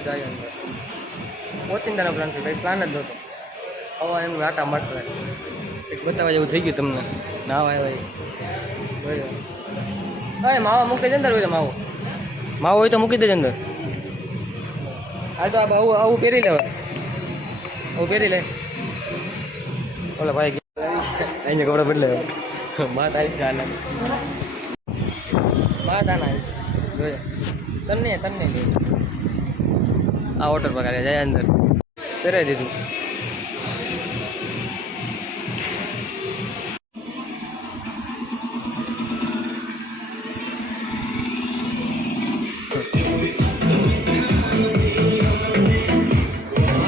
જાય અંદર ઓચિંતાનો પ્લાન છે કંઈ પ્લાન જ નહોતો હવા એમ આટા મારતા એક બતાવવા જેવું થઈ ગયું તમને નાવા આવ્યા ભાઈ માવા મૂકી દે અંદર હોય તો માવો હોય તો મૂકી દેજે અંદર હા તો આવું પહેરી લેવાય આવું પહેરી લે ઓલા ભાઈ અહીંયા કપડા બદલે માત આવી છે હાલ માત આના આવી છે જોઈએ તને આ વોટર પગારે જાય અંદર પહેરાવી દીધું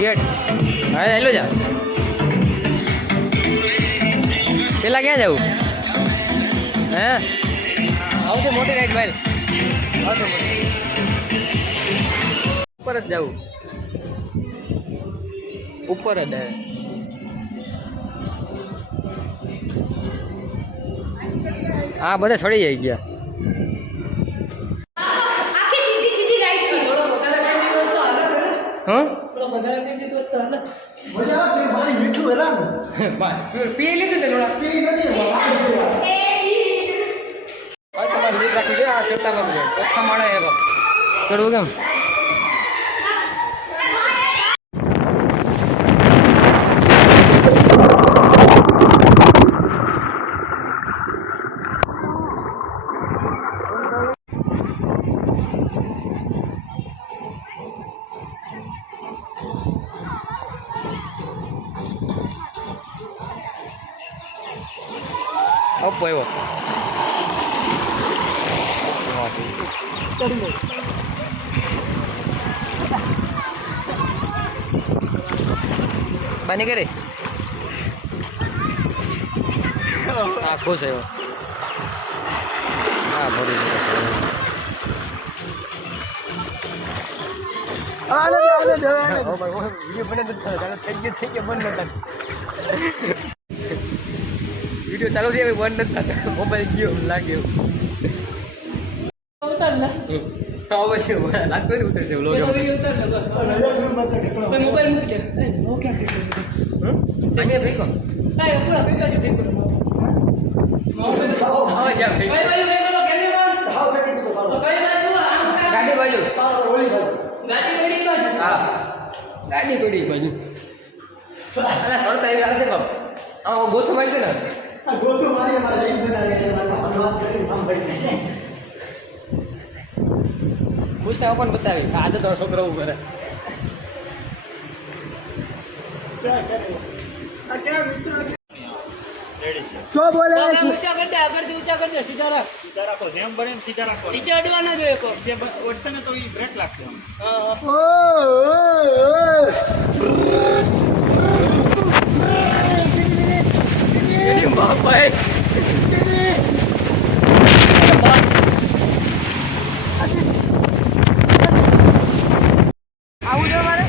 ગેટ હા હેલો જા પેલા ક્યાં જવું હે આવતી મોટી રાઈડ ભાઈ ઉપર જ જવું ઉપર જ હા બધા ચડી જાય ગયા પી લીધું તમારે લીધ રાખી છે આ ચડતા ચોખ્ખા માળે ચડવું કેમ ઓપ્પો આવ્યો બની કરે હા ખુશ આવ્યો હા ભરી વિડીયો ચાલુ છે બંધ નથી થતા મોબાઈલ ગયો લાગે લાગતો ને ઉતરશે મોબાઈલ મૂકી ગાડી બાજુ હા ગાડી પડી બાજુ અલા સડતા એવી હાલશે બાપ આમાં ગોથું મારશે ને પૂછતા પણ બતાવી આજે તો છોકરો ઉભો કરે શું બોલે ઊંચા કરજે આગળથી ઊંચા કરજે સીધા રાખો જેમ બને સીધા રાખો નીચે અડવાના જોઈએ કો જે ઓડશે ને તો એ બ્રેક લાગશે એની બાપાએ આવું છે મારે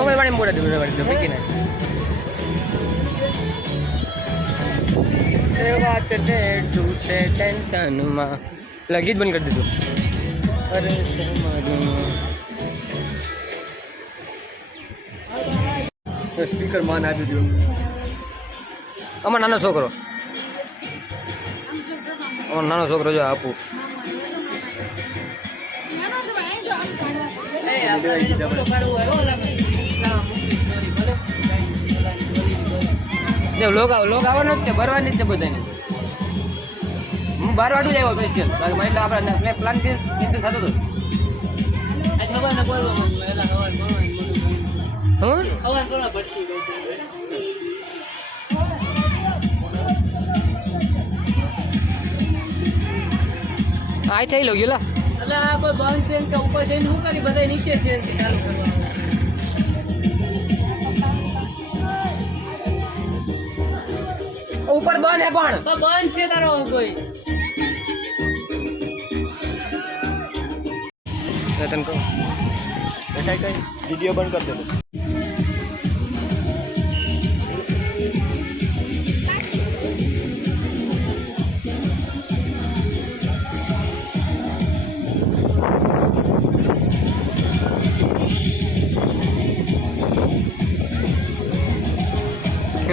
હવે વાળી મોડા દે વાળી મૂકીને એ વાત ને છે ટેન્શનમાં પેલા ગીત બંધ કરી દીધું અરે સ્પીકર માન આપી દઉં અમાર નાનો છોકરો નાનો છોકરો જો આપું લોક આવવાનો જ છે ભરવાની જ છે બધાને હું 12 વાટું જ આવ્યો સ્પેશિયલ એટલે આપણે પ્લાન કેન્સલ થતો હતો આ થઈ લો ગયો એટલે આ કોઈ બંધ છે કે ઉપર જઈને શું કરી બધા નીચે છે ચાલુ કરવા ઉપર બંધ હે પણ બંધ છે તારો કોઈ તને કહું કઈ વિડીયો બંધ કરી દેતો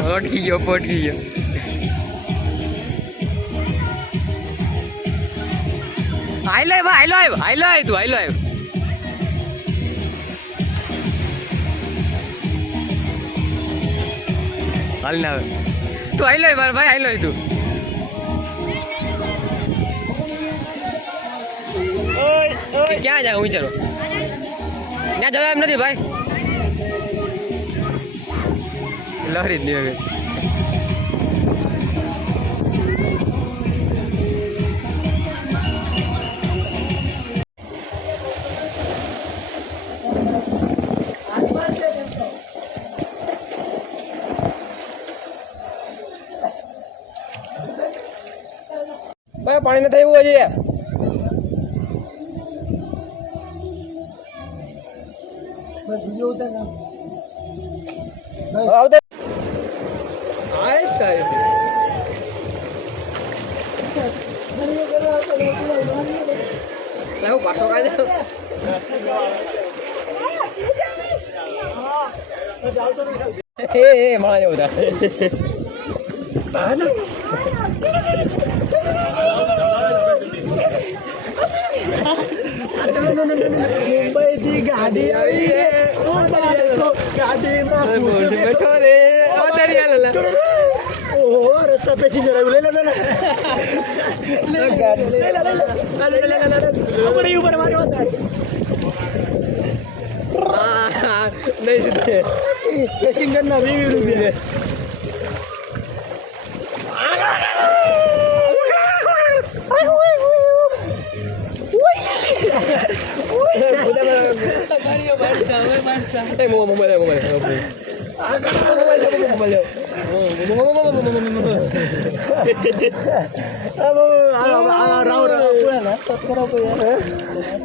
પટકી ગયો હાઈલો તું હાલ ના તું હાઈલો મારા ભાઈ હાઈલો તું ક્યાં જાય હું ચાલો ત્યાં જવા એમ નથી ભાઈ લહરી જ નહીં હવે ભાઈ પાણી ન થયું હજી આવતા પાછો કાઢે મારા જેવું મુંબઈથી ગાડી આવી બેઠો રે ઓહો રસ્તા પેસેન્જર આવ્યું લઈ લે ઉપર મારો પેસેન્જર ના 20 રૂપિયા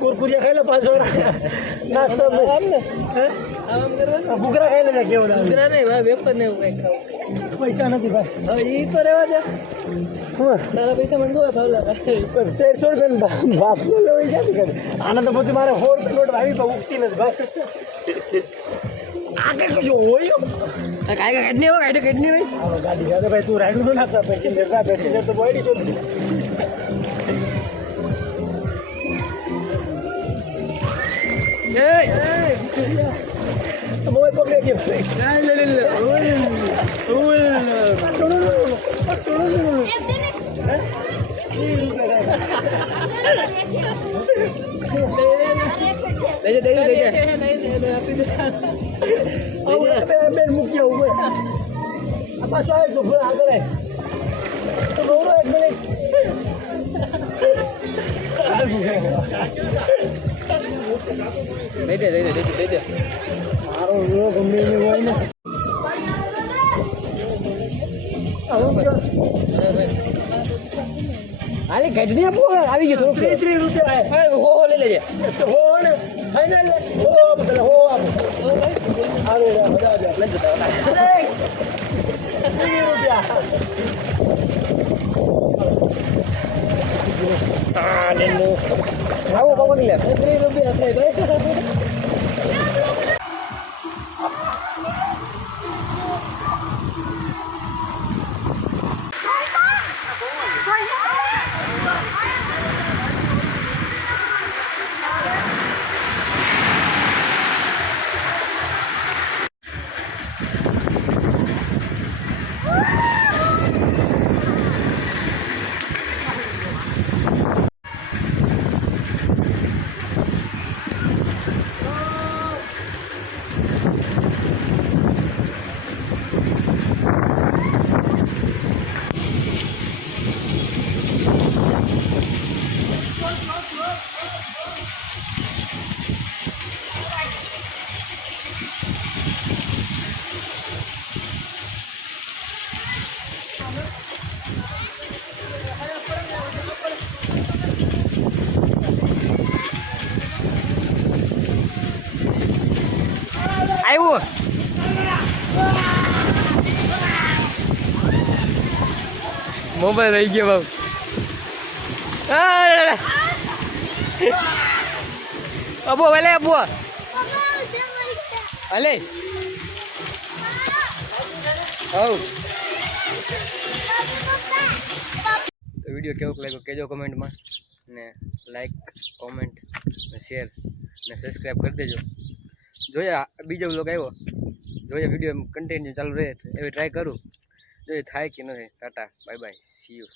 कुरकुरिया खाई लो 500 नाश्ता भूखरा खाई ले केवल भूखरा नहीं भाई वेपर नहीं पैसा नहीं भाई ई तो रेवा दे तारा पैसा मंगो भावला 400 रुपया बाप लो क्या कर आनंद पोती मारे 4 नोट भाई तो उगती नहीं भाई आगे को जो होयो काय का काढणी हो काय काढणी भाई गाडी गाडी भाई तू राइड नो नाचा पैसेंजर तो बॉडी चोट मोबाइल पकड़े के ले बेन मुकिया हुए अब चाहे तो फिर आगे ले तो दोनों एक मिनट दे मारो वो गम्मे में वो है ना अरे गड्डी आपको આવી ગયો થોડું 30 રૂપિયા હે હો લઈ લેજે હો ને ફાઇનલ હો બદલ હો અરે મજા આવે લઈ જતા અરે 30 રૂપિયા આ લેલો આવો પકડી લે 30 રૂપિયા આપણે ભાઈ મોબાઈલ રહી ગયો બાબુ. અબો ભલે અબો ભલે હવ તો વિડીયો કેવો લાગ્યો કહેજો કમેન્ટમાં ને લાઈક કોમેન્ટ ને શેર ને સબસ્ક્રાઈબ કરી દેજો. જોઈએ બીજો વ્લોગ આવ્યો જોઈએ વિડીયો કન્ટિન્યુ ચાલુ રહે એવી ટ્રાય કરું જોઈએ થાય કે નહીં. Tata bye bye see you.